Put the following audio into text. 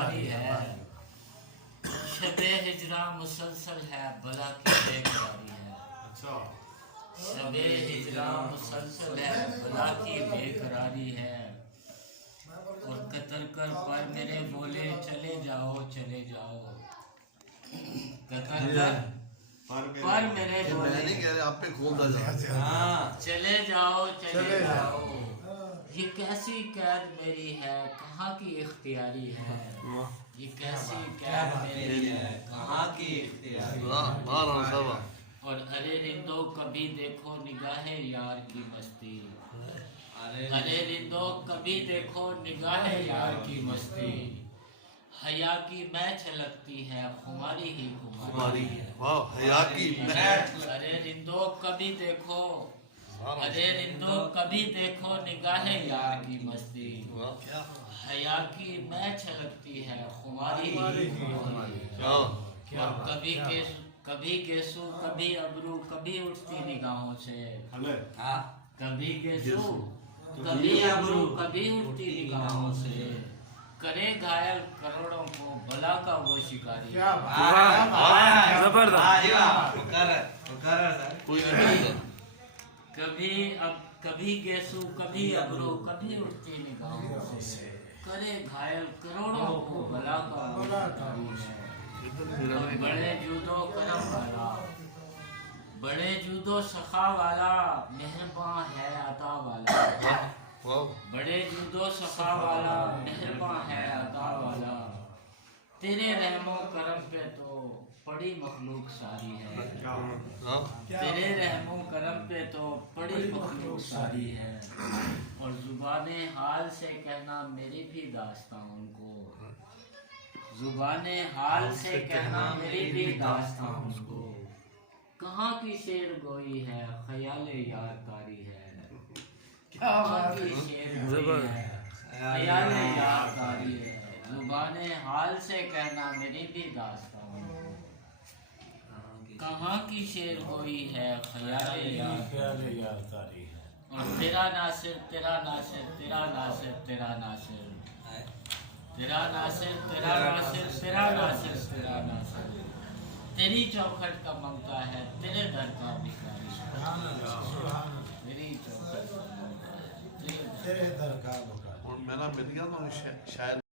کاری ہے، شب ہجراں مسلسل ہے، بلا کی بے قراری ہے، شب ہجراں مسلسل ہے، بلا کی بے قراری ہے، اور قطر کر پر میرے بولے چلے جاؤ چلے جاؤ، قطر کر پر میرے بولے چلے جاؤ چلے جاؤ، یہ کیسی قید میری ہے کہاں کی اختیاری ہے، یہ کیسی قید میری ہے کہاں کی اختیاری ہے، اور ارے رندو کبھی دیکھو نگاہ یار کی مستی، ارے رندو کبھی دیکھو نگاہ یار کی مستی، حیا کی میں چھلکتی ہے خماری ہی خماری ہے، حیا کی ارے رندو کبھی دیکھو، ارے رندو کبھی دیکھو نگاہ یار کی مستی، حیا کی میں چھلکتی ہے خماری ہی خماری ہے، اور کبھی گیسو کبھی ابرو کبھی اٹھتی نگاہوں سے، کبھی گیسو کبھی ابرو کبھی اٹھتی نگاہوں سے، کرے گھائل کروڑوں کو بلا کا وہ شکاری، کبھی گیسو کبھی ابرو کبھی اٹھتی نگاہوں سے، کرے گھائل کروڑوں کو بلا کا وہ شکاری ہے، بڑے جودو کرم والا، بڑے جودو سخا والا، مہرباں ہے عطا والا، بڑے جودو سخا والا، مہرباں ہے عطا والا، تیرے رحم و کرم پہ تو پڑی مخلوق ساری ہے، تیرے رحم و کرم پہ تو پڑی مخلوق ساری ہے، اور زبان حال سے کہنا میری بھی داستاں ان کو، زبان حال سے کہنا میری بھی داستاں ان کو، کہاں کی شعر گوئی ہے خیال یار کاری ہے، کہاں کی شعر گوئی ہے خیال یار کاری ہے، زبان حال سے کہنا میری بھی داستاں ان کو، کہاں کی شعر گوئی ہے خیال یار کاری ہے، اور تیرا ناصر تیرا ناصر تیرا ناصر تیرا ناصر تیرا ناصر تیرا ناصر تیرا ناصر تیرا ناصر، تیری چوکھٹ کا منگتا ہے تیرے در کا بھکاری، تیری چوکھٹ کا منگتا ہے تیرے در کا بھکاری، میں مل گیا شاید